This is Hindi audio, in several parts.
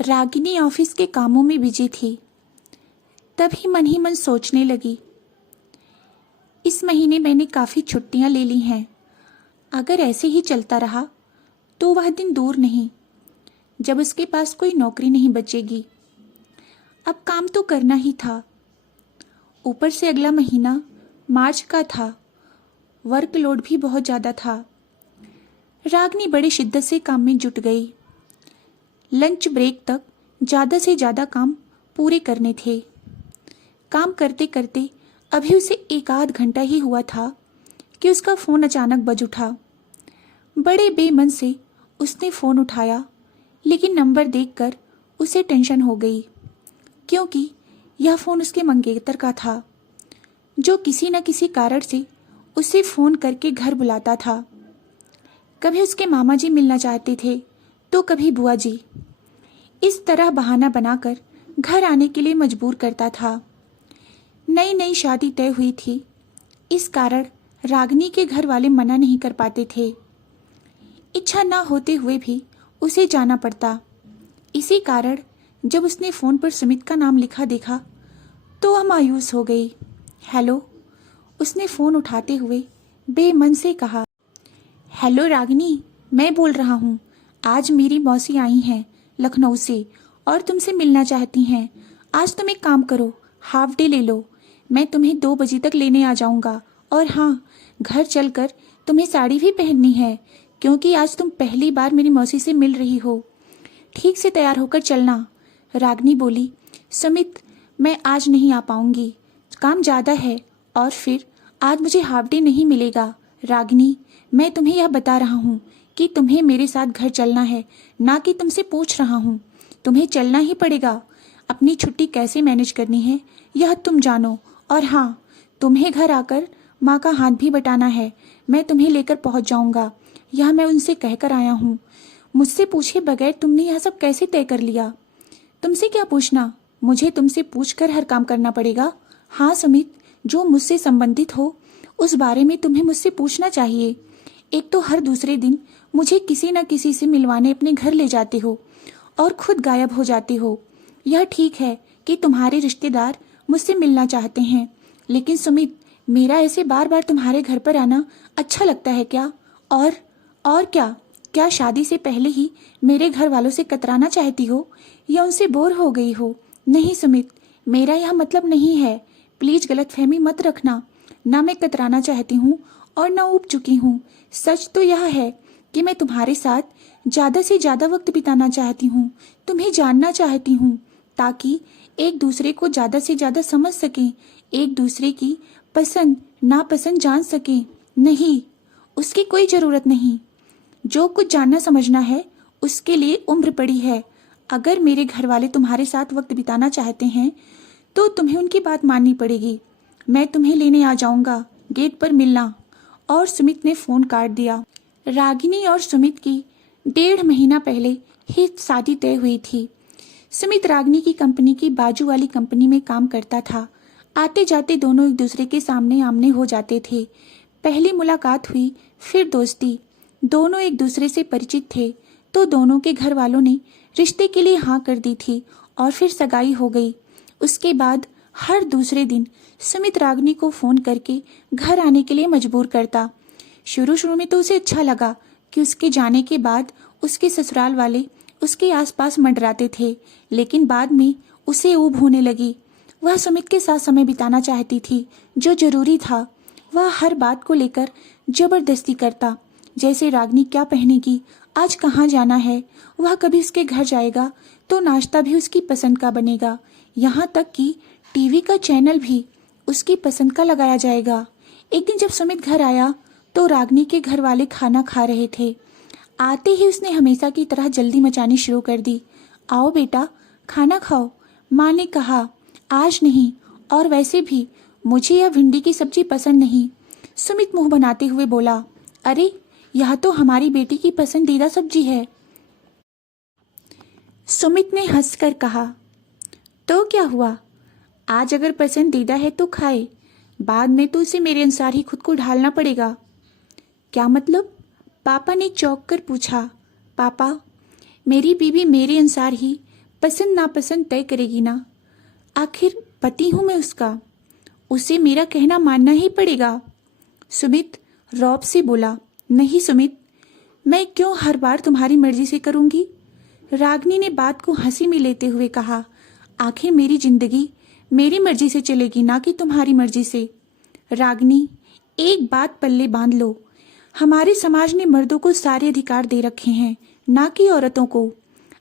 रागिनी ऑफिस के कामों में बिजी थी। तभी मन ही मन सोचने लगी, इस महीने मैंने काफ़ी छुट्टियां ले ली हैं। अगर ऐसे ही चलता रहा तो वह दिन दूर नहीं जब उसके पास कोई नौकरी नहीं बचेगी। अब काम तो करना ही था। ऊपर से अगला महीना मार्च का था। वर्कलोड भी बहुत ज़्यादा था। रागिनी बड़ी शिद्दत से काम में जुट गई। लंच ब्रेक तक ज़्यादा से ज़्यादा काम पूरे करने थे। काम करते करते अभी उसे एक आध घंटा ही हुआ था कि उसका फ़ोन अचानक बज उठा। बड़े बेमन से उसने फ़ोन उठाया, लेकिन नंबर देखकर उसे टेंशन हो गई, क्योंकि यह फ़ोन उसके मंगेतर का था, जो किसी न किसी कारण से उसे फ़ोन करके घर बुलाता था। कभी उसके मामा जी मिलना चाहते थे तो कभी बुआ जी। इस तरह बहाना बनाकर घर आने के लिए मजबूर करता था। नई नई शादी तय हुई थी, इस कारण रागिनी के घर वाले मना नहीं कर पाते थे। इच्छा ना होते हुए भी उसे जाना पड़ता। इसी कारण जब उसने फ़ोन पर सुमित का नाम लिखा देखा तो वह मायूस हो गई। हेलो, उसने फ़ोन उठाते हुए बेमन से कहा। हेलो रागिनी, मैं बोल रहा हूँ। आज मेरी मौसी आई हैं लखनऊ से और तुमसे मिलना चाहती हैं। आज तुम एक काम करो, हाफ डे ले लो। मैं तुम्हें 2 बजे तक लेने आ जाऊँगा। और हाँ, घर चलकर तुम्हें साड़ी भी पहननी है, क्योंकि आज तुम पहली बार मेरी मौसी से मिल रही हो। ठीक से तैयार होकर चलना। रागिनी बोली, सुमित, मैं आज नहीं आ पाऊंगी, काम ज़्यादा है और फिर आज मुझे हाफ डे नहीं मिलेगा। रागिनी, मैं तुम्हें यह बता रहा हूँ कि तुम्हें मेरे साथ घर चलना है, ना कि तुमसे पूछ रहा हूँ। तुम्हें चलना ही पड़ेगा। अपनी छुट्टी कैसे मैनेज करनी है यह तुम जानो। और हाँ, तुम्हें घर आकर माँ का हाथ भी बटाना है। मैं तुम्हें लेकर पहुँच जाऊँगा, यह मैं उनसे कहकर आया हूँ। मुझसे पूछे बगैर तुमने यह सब कैसे तय कर लिया? तुमसे क्या पूछना, मुझे तुमसे पूछकर हर काम करना पड़ेगा। हाँ सुमित, जो मुझसे संबंधित हो उस बारे में तुम्हें मुझसे पूछना चाहिए। एक तो हर दूसरे दिन मुझे किसी न किसी से मिलवाने अपने घर ले जाते हो और खुद गायब हो जाते हो। यह ठीक है कि तुम्हारे रिश्तेदार मुझसे मिलना चाहते हैं, लेकिन सुमित, मेरा ऐसे बार बार तुम्हारे घर पर आना अच्छा लगता है क्या? और क्या शादी से पहले ही मेरे घर वालों से कतराना चाहती हो या उनसे बोर हो गई हो? नहीं सुमित, मेरा यह मतलब नहीं है। प्लीज गलतफहमी मत रखना। ना मैं कतराना चाहती हूँ और ना ऊब चुकी हूँ। सच तो यह है कि मैं तुम्हारे साथ ज़्यादा से ज़्यादा वक्त बिताना चाहती हूँ, तुम्हें जानना चाहती हूँ, ताकि एक दूसरे को ज़्यादा से ज़्यादा समझ सकें, एक दूसरे की पसंद नापसंद जान सकें। नहीं, उसकी कोई ज़रूरत नहीं। जो कुछ जानना समझना है उसके लिए उम्र पड़ी है। अगर मेरे घर वाले तुम्हारे साथ वक्त बिताना चाहते हैं तो तुम्हें उनकी बात माननी पड़ेगी। मैं तुम्हें लेने आ जाऊंगा, गेट पर मिलना। और सुमित ने फ़ोन काट दिया। रागिनी और सुमित की 1.5 महीना पहले ही शादी तय हुई थी। सुमित रागिनी की कंपनी की बाजू वाली कंपनी में काम करता था। आते जाते दोनों एक दूसरे के सामने आमने हो जाते थे। पहली मुलाकात हुई, फिर दोस्ती। दोनों एक दूसरे से परिचित थे तो दोनों के घर वालों ने रिश्ते के लिए हाँ कर दी थी और फिर सगाई हो गई। उसके बाद हर दूसरे दिन सुमित रागिनी को फ़ोन करके घर आने के लिए मजबूर करता। शुरू शुरू में तो उसे अच्छा लगा कि उसके जाने के बाद उसके ससुराल वाले उसके आसपास मंडराते थे, लेकिन बाद में उसे ऊब होने लगी। वह सुमित के साथ समय बिताना चाहती थी, जो जरूरी था। वह हर बात को लेकर जबरदस्ती करता, जैसे रागिनी क्या पहनेगी, आज कहाँ जाना है। वह कभी उसके घर जाएगा तो नाश्ता भी उसकी पसंद का बनेगा, यहाँ तक कि टीवी का चैनल भी उसकी पसंद का लगाया जाएगा। एक दिन जब सुमित घर आया तो रागिनी के घर वाले खाना खा रहे थे। आते ही उसने हमेशा की तरह जल्दी मचानी शुरू कर दी। आओ बेटा, खाना खाओ, माँ ने कहा। आज नहीं, और वैसे भी मुझे यह भिंडी की सब्जी पसंद नहीं। सुमित मुंह बनाते हुए बोला, अरे यह तो हमारी बेटी की पसंदीदा सब्जी है। सुमित ने हंसकर कहा, तो क्या हुआ, आज अगर पसंदीदा है तो खाए, बाद में तो उसे मेरे अनुसार ही खुद को ढालना पड़ेगा। क्या मतलब? पापा ने चौंक कर पूछा। पापा, मेरी बीवी मेरे अनुसार ही पसंद नापसंद तय करेगी ना। आखिर पति हूं मैं उसका, उसे मेरा कहना मानना ही पड़ेगा। सुमित रौब से बोला, नहीं सुमित, मैं क्यों हर बार तुम्हारी मर्जी से करूंगी। रागिनी ने बात को हंसी में लेते हुए कहा, आखिर मेरी जिंदगी मेरी मर्जी से चलेगी ना कि तुम्हारी मर्जी से। रागिनी, एक बात पल्ले बांध लो, हमारे समाज ने मर्दों को सारे अधिकार दे रखे हैं, ना कि औरतों को।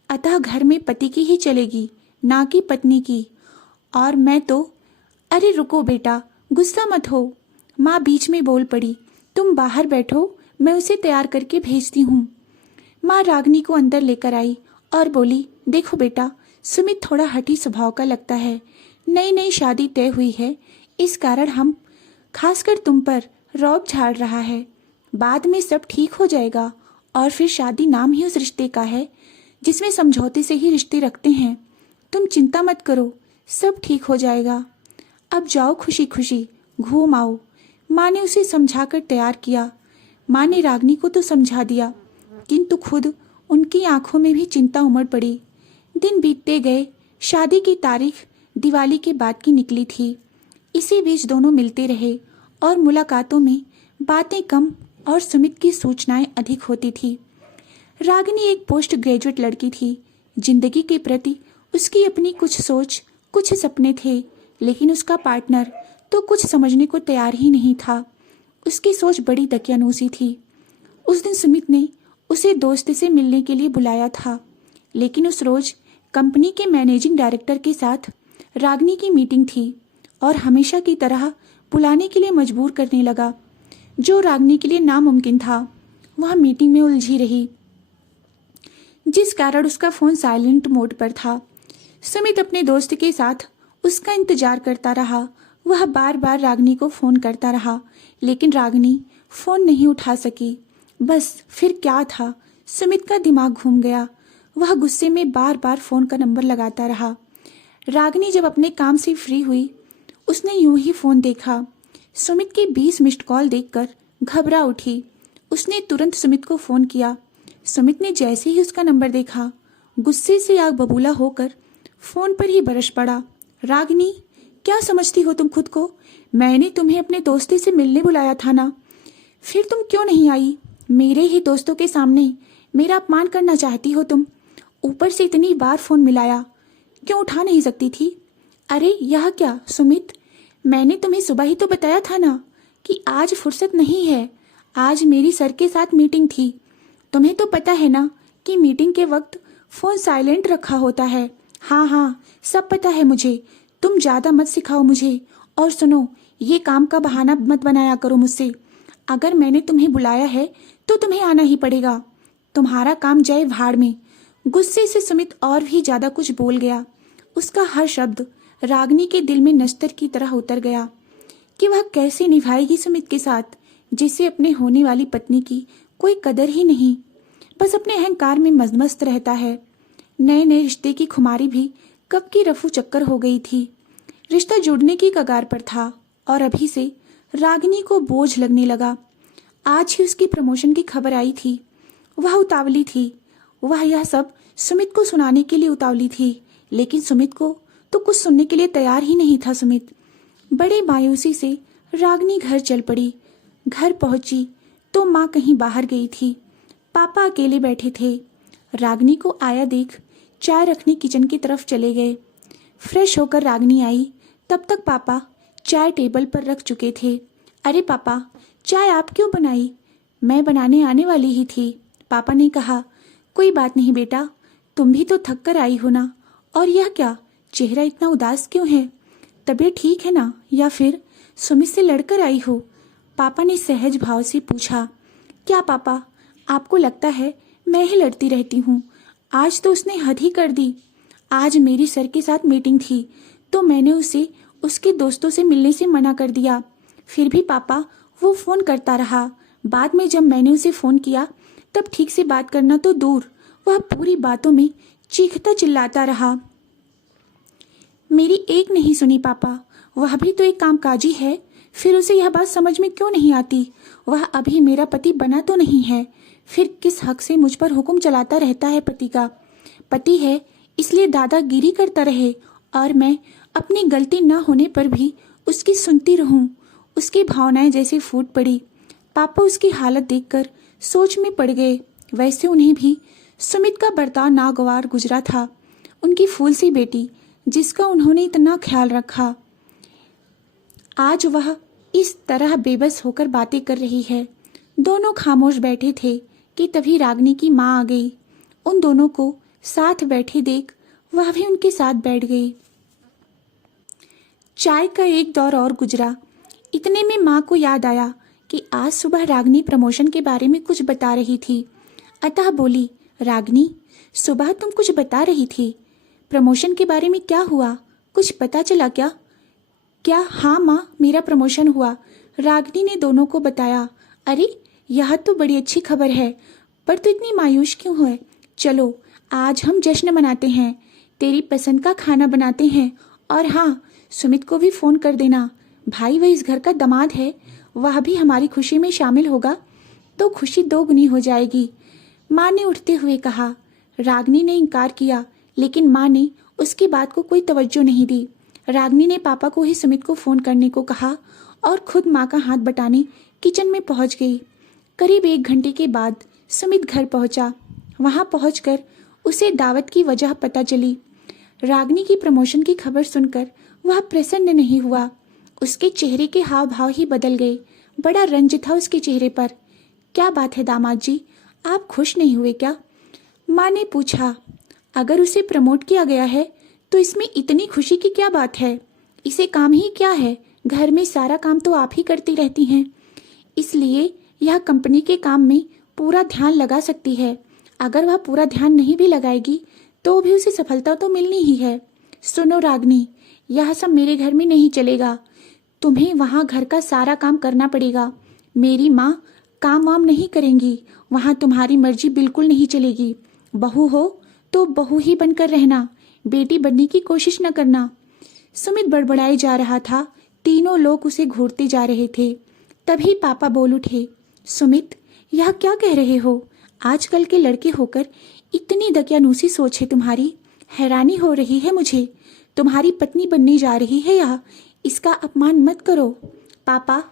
अतः घर में पति की ही चलेगी, ना कि पत्नी की। और मैं तो, अरे रुको बेटा, गुस्सा मत हो। माँ बीच में बोल पड़ी, तुम बाहर बैठो, मैं उसे तैयार करके भेजती हूँ। माँ रागिनी को अंदर लेकर आई और बोली, देखो बेटा, सुमित थोड़ा हठी स्वभाव का लगता है। नई नई शादी तय हुई है, इस कारण हम खासकर तुम पर रौब झाड़ रहा है। बाद में सब ठीक हो जाएगा, और फिर शादी नाम ही उस रिश्ते का है जिसमें समझौते से ही रिश्ते रखते हैं। तुम चिंता मत करो, सब ठीक हो जाएगा। अब जाओ खुशी खुशी घूम आओ। माँ ने उसे समझाकर तैयार किया। माँ ने रागिनी को तो समझा दिया, किंतु खुद उनकी आंखों में भी चिंता उमड़ पड़ी। दिन बीतते गए। शादी की तारीख दिवाली के बाद की निकली थी। इसी बीच दोनों मिलते रहे और मुलाकातों में बातें कम और सुमित की सूचनाएं अधिक होती थी। रागिनी एक पोस्ट ग्रेजुएट लड़की थी। जिंदगी के प्रति उसकी अपनी कुछ सोच, कुछ सपने थे, लेकिन उसका पार्टनर तो कुछ समझने को तैयार ही नहीं था। उसकी सोच बड़ी दकियानूसी थी। उस दिन सुमित ने उसे दोस्त से मिलने के लिए बुलाया था, लेकिन उस रोज कंपनी के मैनेजिंग डायरेक्टर के साथ रागिनी की मीटिंग थी और हमेशा की तरह बुलाने के लिए मजबूर करने लगा, जो रागिनी के लिए नामुमकिन था। वह मीटिंग में उलझी रही, जिस कारण उसका फोन साइलेंट मोड पर था। सुमित अपने दोस्त के साथ उसका इंतजार करता रहा। वह बार बार रागिनी को फोन करता रहा, लेकिन रागिनी फोन नहीं उठा सकी। बस फिर क्या था, सुमित का दिमाग घूम गया। वह गुस्से में बार बार फोन का नंबर लगाता रहा। रागिनी जब अपने काम से फ्री हुई, उसने यूं ही फोन देखा। सुमित के 20 मिस्ड कॉल देखकर घबरा उठी। उसने तुरंत सुमित को फोन किया। सुमित ने जैसे ही उसका नंबर देखा, गुस्से से आग बबूला होकर फोन पर ही बरस पड़ा। रागिनी, क्या समझती हो तुम खुद को? मैंने तुम्हें अपने दोस्ती से मिलने बुलाया था ना, फिर तुम क्यों नहीं आई? मेरे ही दोस्तों के सामने मेरा अपमान करना चाहती हो तुम। ऊपर से इतनी बार फोन मिलाया, क्यों उठा नहीं सकती थी? अरे यह क्या सुमित, मैंने तुम्हें सुबह ही तो बताया था ना कि आज फुर्सत नहीं है। आज मेरी सर के साथ मीटिंग थी। तुम्हें तो पता है ना कि मीटिंग के वक्त फोन साइलेंट रखा होता है। हाँ हाँ, सब पता है मुझे। तुम ज्यादा मत सिखाओ मुझे। और सुनो, ये काम का बहाना मत बनाया करो मुझसे। अगर मैंने तुम्हें बुलाया है तो तुम्हें आना ही पड़ेगा। तुम्हारा काम जाए भाड़ में। गुस्से से सुमित और भी ज्यादा कुछ बोल गया। उसका हर शब्द रागिनी के दिल में नश्तर की तरह उतर गया कि वह कैसे निभाएगी सुमित के साथ, जिसे अपने होने वाली पत्नी की कोई कदर ही नहीं, बस अपने अहंकार में मस्त रहता है। नए नए रिश्ते की खुमारी भी कब की रफू चक्कर हो गई थी। रिश्ता जुड़ने की कगार पर था और अभी से रागिनी को बोझ लगने लगा। आज ही उसकी प्रमोशन की खबर आई थी। वह उतावली थी। वह यह सब सुमित को सुनाने के लिए उतावली थी, लेकिन सुमित को तो कुछ सुनने के लिए तैयार ही नहीं था। सुमित बड़े मायूसी से रागिनी घर चल पड़ी। घर पहुंची तो माँ कहीं बाहर गई थी। पापा अकेले बैठे थे। रागिनी को आया देख चाय रखने किचन की तरफ चले गए। फ्रेश होकर रागिनी आई, तब तक पापा चाय टेबल पर रख चुके थे। अरे पापा, चाय आप क्यों बनाई? मैं बनाने आने वाली ही थी, पापा ने कहा। कोई बात नहीं बेटा, तुम भी तो थक कर आई हो ना। और यह क्या, चेहरा इतना उदास क्यों है? तबीयत ठीक है ना, या फिर सुमित से लड़कर आई हो? पापा ने सहज भाव से पूछा। क्या पापा, आपको लगता है मैं ही लड़ती रहती हूँ? आज तो उसने हद ही कर दी। आज मेरी सर के साथ मीटिंग थी तो मैंने उसे उसके दोस्तों से मिलने से मना कर दिया। फिर भी पापा वो फोन करता रहा। बाद में जब मैंने उसे फोन किया तब ठीक से बात करना तो दूर, वह पूरी बातों में चीखता चिल्लाता रहा। मेरी एक नहीं सुनी पापा। वह भी तो एक कामकाजी है, फिर उसे यह बात समझ में क्यों नहीं आती? वह अभी मेरा पति बना तो नहीं है, फिर किस हक से मुझ पर हुक्म चलाता रहता है? पति का पति है, इसलिए दादागिरी करता रहे और मैं अपनी गलती ना होने पर भी उसकी सुनती रहूं। उसकी भावनाएं जैसे फूट पड़ी। पापा उसकी हालत देखकर सोच में पड़ गए। वैसे उन्हें भी सुमित का बर्ताव नागवार गुजरा था। उनकी फूल सी बेटी जिसका उन्होंने इतना ख्याल रखा, आज वह इस तरह बेबस होकर बातें कर रही है। दोनों खामोश बैठे थे कि तभी रागिनी की माँ आ गई। उन दोनों को साथ बैठे देख वह भी उनके साथ बैठ गई। चाय का एक दौर और गुजरा। इतने में माँ को याद आया कि आज सुबह रागिनी प्रमोशन के बारे में कुछ बता रही थी। अतः बोली, रागिनी, सुबह तुम कुछ बता रही थी, प्रमोशन के बारे में क्या हुआ? कुछ पता चला क्या? क्या? हाँ माँ, मेरा प्रमोशन हुआ, रागिनी ने दोनों को बताया। अरे, यह तो बड़ी अच्छी खबर है, पर तू इतनी मायूस क्यों है? चलो आज हम जश्न मनाते हैं, तेरी पसंद का खाना बनाते हैं। और हाँ, सुमित को भी फोन कर देना। भाई वह इस घर का दामाद है, वह भी हमारी खुशी में शामिल होगा तो खुशी दोगुनी हो जाएगी, माँ ने उठते हुए कहा। रागिनी ने इनकार किया, लेकिन माँ ने उसकी बात को कोई तवज्जो नहीं दी। रागिनी ने पापा को ही सुमित को फोन करने को कहा और खुद माँ का हाथ बटाने किचन में पहुंच गई। करीब 1 घंटे के बाद सुमित घर पहुंचा। वहां पहुंचकर उसे दावत की वजह पता चली। रागिनी की प्रमोशन की खबर सुनकर वह प्रसन्न नहीं हुआ। उसके चेहरे के हाव भाव ही बदल गए। बड़ा रंज था उसके चेहरे पर। क्या बात है दामाद जी, आप खुश नहीं हुए क्या? माँ ने पूछा। अगर उसे प्रमोट किया गया है तो इसमें इतनी खुशी की क्या बात है? इसे काम ही क्या है, घर में सारा काम तो आप ही करती रहती हैं, इसलिए यह कंपनी के काम में पूरा ध्यान लगा सकती है। अगर वह पूरा ध्यान नहीं भी लगाएगी तो भी उसे सफलता तो मिलनी ही है। सुनो रागिनी, यह सब मेरे घर में नहीं चलेगा, तुम्हें वहाँ घर का सारा काम करना पड़ेगा। मेरी माँ काम वाम नहीं करेंगी, वहाँ तुम्हारी मर्जी बिल्कुल नहीं चलेगी। बहू हो तो बहू ही बनकर रहना, बेटी बनने की कोशिश न करना। सुमित बड़बड़ाए जा रहा था। तीनों लोग उसे घूरते जा रहे थे। तभी पापा बोल उठे, सुमित, यह क्या कह रहे हो? आजकल के लड़के होकर इतनी दकियानूसी सोच है तुम्हारी। हैरानी हो रही है मुझे, तुम्हारी पत्नी बनने जा रही है यह, इसका अपमान मत करो। पापा,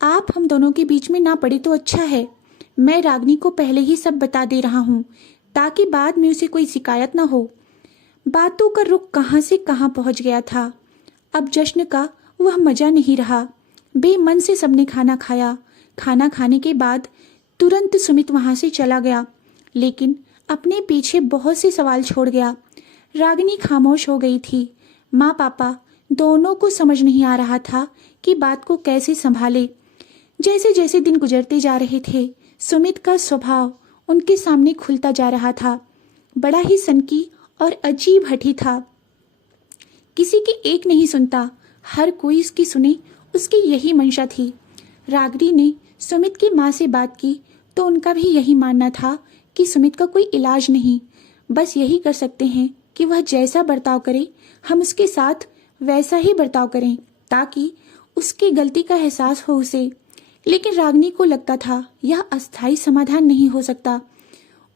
आप हम दोनों के बीच में ना पड़े तो अच्छा है। मैं रागिनी को पहले ही सब बता दे रहा हूँ ताकि बाद में उसे कोई शिकायत ना हो। बातों का रुख कहाँ से कहाँ पहुँच गया था। अब जश्न का वह मजा नहीं रहा। बेमन से सबने खाना खाया। खाना खाने के बाद तुरंत सुमित वहां से चला गया, लेकिन अपने पीछे बहुत से सवाल छोड़ गया। रागिनी खामोश हो गई थी। माँ पापा दोनों को समझ नहीं आ रहा था कि बात को कैसे संभाले। जैसे जैसे दिन गुजरते जा रहे थे, सुमित का स्वभाव उनके सामने खुलता जा रहा था। बड़ा ही सनकी और अजीब हठी था। किसी की एक नहीं सुनता, हर कोई इसकी सुने, उसकी यही मंशा थी। रागिनी ने सुमित की माँ से बात की तो उनका भी यही मानना था कि सुमित का कोई इलाज नहीं, बस यही कर सकते हैं कि वह जैसा बर्ताव करे हम उसके साथ वैसा ही बर्ताव करें ताकि उसकी गलती का एहसास हो उसे। लेकिन रागिनी को लगता था यह अस्थायी समाधान नहीं हो सकता।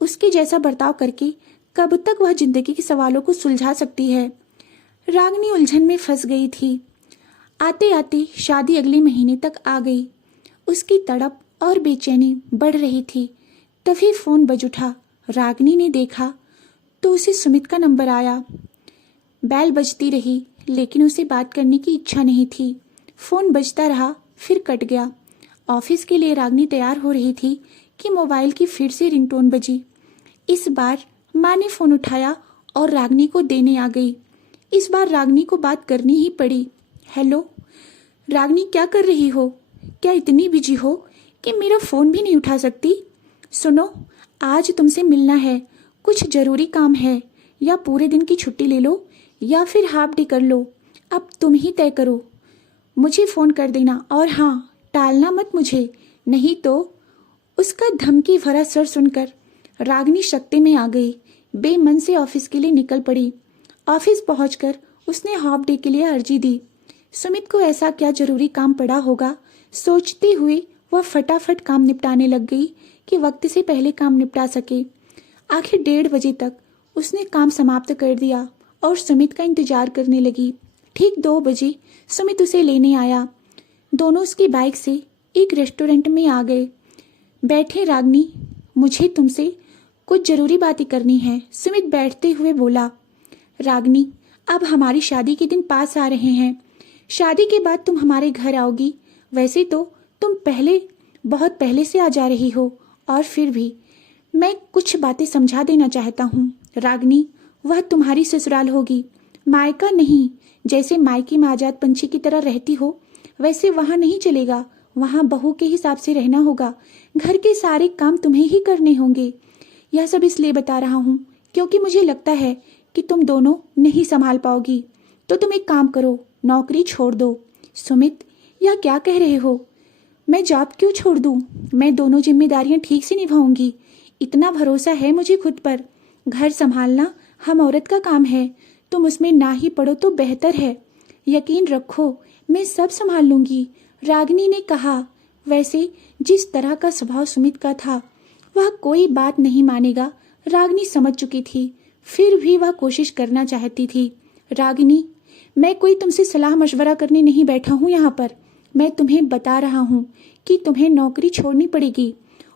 उसके जैसा बर्ताव करके कब तक वह जिंदगी के सवालों को सुलझा सकती है। रागिनी उलझन में फंस गई थी। आते आते शादी अगले महीने तक आ गई। उसकी तड़प और बेचैनी बढ़ रही थी। तभी फोन बज उठा। रागिनी ने देखा तो उसे सुमित का नंबर आया। बैल बजती रही, लेकिन उसे बात करने की इच्छा नहीं थी। फोन बजता रहा, फिर कट गया। ऑफिस के लिए रागिनी तैयार हो रही थी कि मोबाइल की फिर से रिंगटोन बजी। इस बार माँ ने फोन उठाया और रागिनी को देने आ गई। इस बार रागिनी को बात करनी ही पड़ी। हेलो रागिनी, क्या कर रही हो? क्या इतनी बिजी हो कि मेरा फोन भी नहीं उठा सकती? सुनो, आज तुमसे मिलना है, कुछ जरूरी काम है। या पूरे दिन की छुट्टी ले लो या फिर हाफ डे कर लो, अब तुम ही तय करो। मुझे फोन कर देना और हाँ, टालना मत मुझे, नहीं तो। उसका धमकी भरा सर सुनकर रागिनी शक्ति में आ गई। बेमन से ऑफिस के लिए निकल पड़ी। ऑफिस पहुंचकर उसने हाफ डे के लिए अर्जी दी। सुमित को ऐसा क्या जरूरी काम पड़ा होगा, सोचते हुए वह फटाफट काम निपटाने लग गई कि वक्त से पहले काम निपटा सके। आखिर 1:30 बजे तक उसने काम समाप्त कर दिया और सुमित का इंतजार करने लगी। ठीक 2 बजे सुमित उसे लेने आया। दोनों उसकी बाइक से एक रेस्टोरेंट में आ गए। बैठे रागनी, मुझे तुमसे कुछ जरूरी बातें करनी है, सुमित बैठते हुए बोला। रागनी, अब हमारी शादी के दिन पास आ रहे हैं। शादी के बाद तुम हमारे घर आओगी। वैसे तो तुम बहुत पहले से आ जा रही हो, और फिर भी मैं कुछ बातें समझा देना चाहता हूँ। रागनी, वह तुम्हारी ससुराल होगी, मायका नहीं। जैसे मायके में आजाद पंछी की तरह रहती हो, वैसे वहाँ नहीं चलेगा। वहाँ बहू के हिसाब से रहना होगा। घर के सारे काम तुम्हें ही करने होंगे। यह सब इसलिए बता रहा हूँ क्योंकि मुझे लगता है कि तुम दोनों नहीं संभाल पाओगी। तो तुम एक काम करो, नौकरी छोड़ दो। सुमित, यह क्या कह रहे हो? मैं जॉब क्यों छोड़ दूँ? मैं दोनों जिम्मेदारियां ठीक से निभाऊंगी। इतना भरोसा है मुझे खुद पर। घर संभालना हम औरत का काम है। तुम उसमें ना ही पड़ो तो बेहतर है। यकीन रखो, मैं सब संभाल लूंगी, रागिनी ने कहा। वैसे जिस तरह का स्वभाव सुमित का था, वह कोई बात नहीं मानेगा, रागिनी समझ चुकी थी। फिर भी वह कोशिश करना चाहती थी। रागिनी, मैं कोई तुमसे सलाह मशवरा करने नहीं बैठा हूँ यहाँ पर। मैं तुम्हें बता रहा हूँ कि तुम्हें नौकरी छोड़नी पड़ेगी,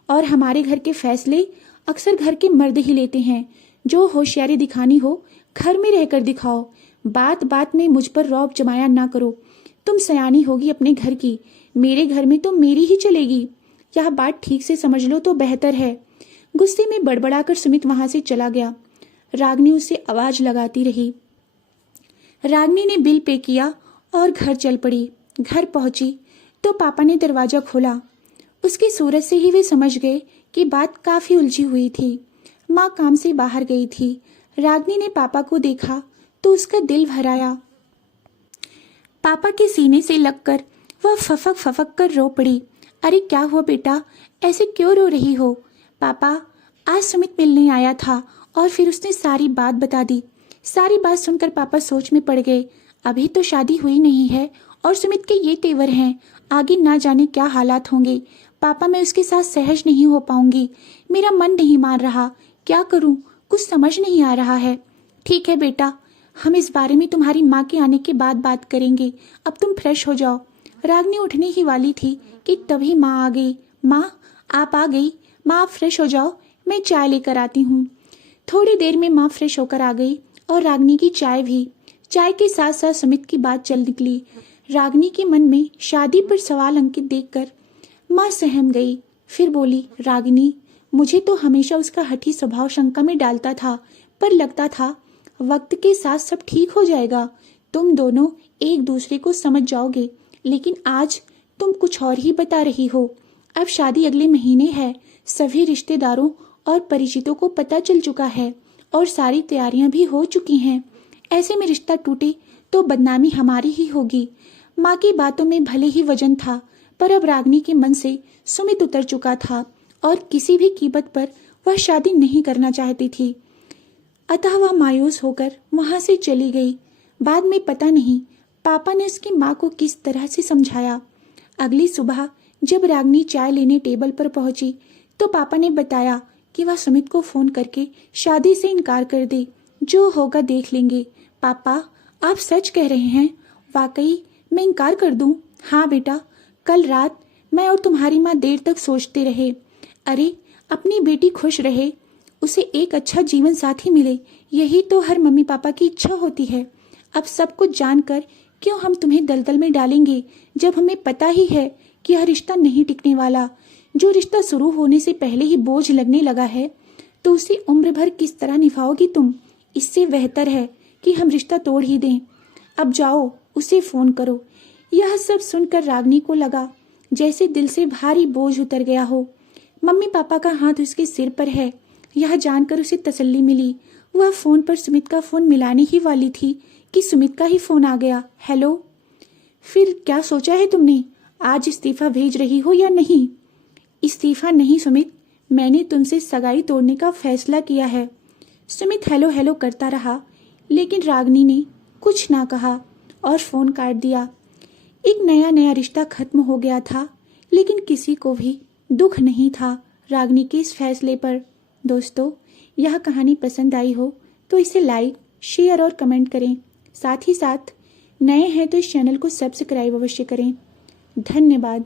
और हमारे घर के फैसले अक्सर घर के मर्द ही लेते हैं। जो होशियारी दिखानी हो घर में रहकर दिखाओ। बात बात में मुझ पर रौब जमाया ना करो। तुम सयानी होगी अपने घर की, मेरे घर में तो मेरी ही चलेगी। यह बात ठीक से समझ लो तो बेहतर है। गुस्से में बड़बड़ाकर सुमित वहां से चला गया। रागिनी उसे आवाज लगाती रही। रागिनी ने बिल पे किया और घर चल पड़ी। घर पहुंची तो पापा ने दरवाजा खोला। उसकी सूरत से ही वे समझ गए कि बात काफी उलझी हुई थी। माँ काम से बाहर गई थी। रागिनी ने पापा को देखा तो उसका दिल भर आया। पापा के सीने से लगकर वह फफक फफक कर रो पड़ी। अरे क्या हुआ बेटा, ऐसे क्यों रो रही हो? पापा, आज सुमित मिलने आया था और फिर उसने सारी बात बता दी। सारी बात सुनकर पापा सोच में पड़ गए। अभी तो शादी हुई नहीं है और सुमित के ये तेवर हैं, आगे ना जाने क्या हालात होंगे। पापा, मैं उसके साथ सहज नहीं हो पाऊंगी। मेरा मन नहीं मान रहा। क्या करूं, कुछ समझ नहीं आ रहा है। ठीक है बेटा, हम इस बारे में तुम्हारी माँ के आने के बाद बात करेंगे। अब तुम फ्रेश हो जाओ। रागिनी उठने ही वाली थी कि तभी माँ आ गई। माँ, आप आ गई? माँ, आप फ्रेश हो जाओ, मैं चाय लेकर आती हूँ। थोड़ी देर में माँ फ्रेश होकर आ गई और रागिनी की चाय भी। चाय के साथ साथ सुमित की बात चल निकली। रागिनी के मन में शादी पर सवाल अंकित देखकर माँ सहम गई। फिर बोली, रागिनी, मुझे तो हमेशा उसका हठी स्वभाव शंका में डालता था, पर लगता था वक्त के साथ सब ठीक हो जाएगा। तुम दोनों एक दूसरे को समझ जाओगे, लेकिन आज तुम कुछ और ही बता रही हो। अब शादी अगले महीने है। सभी रिश्तेदारों और परिचितों को पता चल चुका है और सारी तैयारियां भी हो चुकी हैं। ऐसे में रिश्ता टूटे तो बदनामी हमारी ही होगी। माँ की बातों में भले ही वजन था, पर अब रागिनी के मन से सुमित उतर चुका था और किसी भी कीमत पर वह शादी नहीं करना चाहती थी। अतः वह मायूस होकर वहां से चली गई। बाद में पता नहीं पापा ने उसकी माँ को किस तरह से समझाया। अगली सुबह जब रागिनी चाय लेने टेबल पर पहुंची तो पापा ने बताया कि वह सुमित को फोन करके शादी से इनकार कर दे। जो होगा देख लेंगे। पापा, आप सच कह रहे हैं? वाकई मैं इनकार कर दूं? हाँ बेटा, कल रात मैं और तुम्हारी माँ देर तक सोचते रहे। अरे, अपनी बेटी खुश रहे, उसे एक अच्छा जीवन साथी मिले, यही तो हर मम्मी पापा की इच्छा होती है। अब सब कुछ जानकर क्यों हम तुम्हें दलदल में डालेंगे, जब हमें पता ही है कि यह रिश्ता नहीं टिकने वाला। जो रिश्ता शुरू होने से पहले ही बोझ लगने लगा है, तो उसे उम्र भर किस तरह निभाओगी तुम? इससे बेहतर है कि हम रिश्ता तोड़ ही दें। अब जाओ, उसे फोन करो। यह सब सुनकर रागिनी को लगा जैसे दिल से भारी बोझ उतर गया हो। मम्मी पापा का हाथ उसके सिर पर है, यह जानकर उसे तसल्ली मिली। वह फोन पर सुमित का फोन मिलाने ही वाली थी कि सुमित का ही फोन आ गया। हेलो। फिर क्या सोचा है तुमने? आज इस्तीफा भेज रही हो या नहीं? इस्तीफा नहीं सुमित, मैंने तुमसे सगाई तोड़ने का फैसला किया है। सुमित हेलो हेलो करता रहा, लेकिन रागिनी ने कुछ ना कहा और फोन काट दिया। एक नया नया रिश्ता खत्म हो गया था, लेकिन किसी को भी दुख नहीं था रागिनी के इस फैसले पर। दोस्तों, यह कहानी पसंद आई हो तो इसे लाइक, शेयर और कमेंट करें। साथ ही साथ नए हैं तो इस चैनल को सब्सक्राइब अवश्य करें। धन्यवाद।